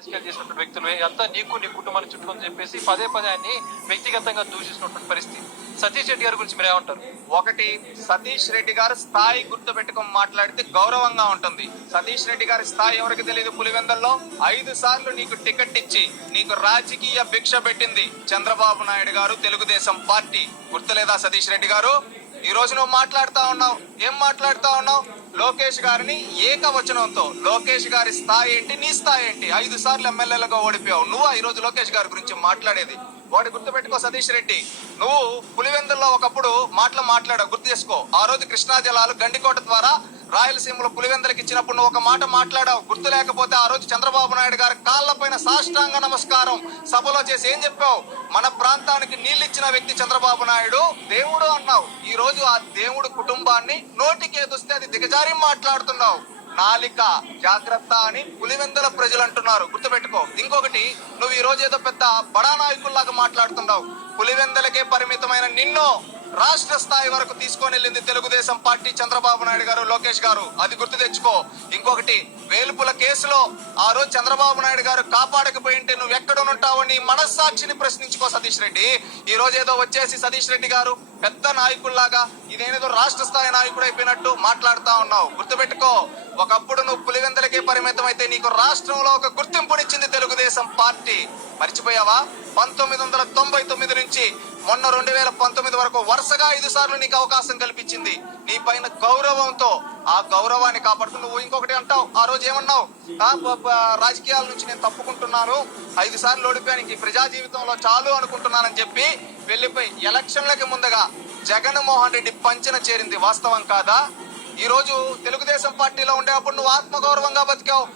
రాజకీయాలు చేసినటువంటి వ్యక్తులు అంతా నీకు నీ కుటుంబాన్ని చుట్టుకొని చెప్పేసి పదే పదే ఆయన్ని వ్యక్తిగతంగా దూషిస్తున్నటువంటి పరిస్థితి. సతీష్ రెడ్డి గారి గురించి మీరు ఏమంటారు? ఒకటి, సతీష్ రెడ్డి గారు స్థాయి గుర్తు పెట్టుకొని మాట్లాడితే గౌరవంగా ఉంటుంది. సతీష్ రెడ్డి గారి స్థాయి ఎవరికి తెలియదు? పులివెందల్లో 5 సార్లు నీకు టికెట్ ఇచ్చి నీకు రాజకీయ భిక్ష పెట్టింది చంద్రబాబు నాయుడు గారు, తెలుగుదేశం పార్టీ. గుర్తులేదా సతీష్ రెడ్డి గారు? ఈ రోజు నువ్వు మాట్లాడుతా ఉన్నావు. ఏం మాట్లాడుతా ఉన్నావు? లోకేష్ గారిని ఏకవచనంతో, లోకేష్ గారి స్థాయి ఏంటి, నీ స్థాయి ఏంటి? 5 సార్లు ఎమ్మెల్యేలుగా ఓడిపోయావు. నువ్వు ఈ రోజు లోకేష్ గారి గురించి మాట్లాడేది? వాడు గుర్తుపెట్టుకో సతీష్ రెడ్డి. నువ్వు పులివెందుల్లో ఒకప్పుడు మాట్లాడావు, గుర్తు చేసుకో. ఆ రోజు కృష్ణా జలాలు గండికోట ద్వారా రాయలసీమలో పులివెందులకు ఇచ్చినప్పుడు నువ్వు ఒక మాట మాట్లాడావు. గుర్తు లేకపోతే ఆ రోజు చంద్రబాబు నాయుడు గారి కాళ్ల పైన సాష్టాంగ నమస్కారం సభలో చేసి ఏం చెప్పావు? మన ప్రాంతానికి నీళ్ళు ఇచ్చిన వ్యక్తి చంద్రబాబు నాయుడు, దేవుడు అన్నావు. ఈ రోజు ఆ దేవుడు కుటుంబాన్ని నోటికి ఏదొస్తే అది దిగజారి మాట్లాడుతున్నావు. నాలిక జాగ్రత్త అని పులివెందుల ప్రజలు అంటున్నారు, గుర్తుపెట్టుకో. ఇంకొకటి, నువ్వు ఈ రోజు ఏదో పెద్ద బడా నాయకుల్లాగా మాట్లాడుతున్నావు. పులివెందులకే పరిమితమైన నిన్ను రాష్ట్ర స్థాయి వరకు తీసుకొని వెళ్ళింది తెలుగుదేశం పార్టీ, చంద్రబాబు నాయుడు గారు, లోకేష్ గారు. అది గుర్తు తెచ్చుకో. ఇంకొకటి, వేల్పుల కేసులో ఆ రోజు చంద్రబాబు నాయుడు గారు కాపాడకపోయింటే నువ్వు ఎక్కడుంటావో నీ మనస్సాక్షిని ప్రశ్నించుకో సతీష్ రెడ్డి. ఈ రోజు ఏదో వచ్చేసి సతీష్ రెడ్డి గారు పెద్ద నాయకుల్లాగా ఇదేనేదో రాష్ట్ర స్థాయి నాయకుడు అయిపోయినట్టు మాట్లాడుతా ఉన్నావు. గుర్తుపెట్టుకో, ఒకప్పుడు నువ్వు పులివెందులకే పరిమితం అయితే నీకు రాష్ట్రంలో ఒక గుర్తింపునిచ్చింది తెలుగుదేశం పార్టీ. మర్చిపోయావా? 1999 నుంచి మొన్న 2019 వరకు వరుసగా 5 సార్లు నీకు అవకాశం కల్పించింది. నీ పైన గౌరవంతో ఆ గౌరవాన్ని కాపాడుతూ నువ్వు ఇంకొకటి అంటావు. ఆ రోజు ఏమన్నావు? రాజకీయాల నుంచి నేను తప్పుకుంటున్నాను, 5 సార్లు ఓడిపోయానికి ప్రజా జీవితంలో చాలు అనుకుంటున్నానని చెప్పి వెళ్ళిపోయి ఎలక్షన్లకి ముందుగా జగన్మోహన్ రెడ్డి పంచన చేరింది. వాస్తవం కాదా? ఈ రోజు తెలుగుదేశం పార్టీలో ఉండేటప్పుడు నువ్వు ఆత్మగౌరవంగా బతికావు.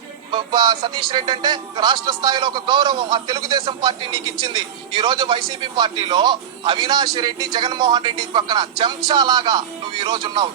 సతీష్ రెడ్డి అంటే రాష్ట్ర స్థాయిలో ఒక గౌరవం ఆ తెలుగుదేశం పార్టీ నీకు ఇచ్చింది. ఈ రోజు వైసీపీ పార్టీలో అవినాష్ రెడ్డి, జగన్మోహన్ రెడ్డి పక్కన చెంచాలాగా నువ్వు ఈ రోజు ఉన్నావు.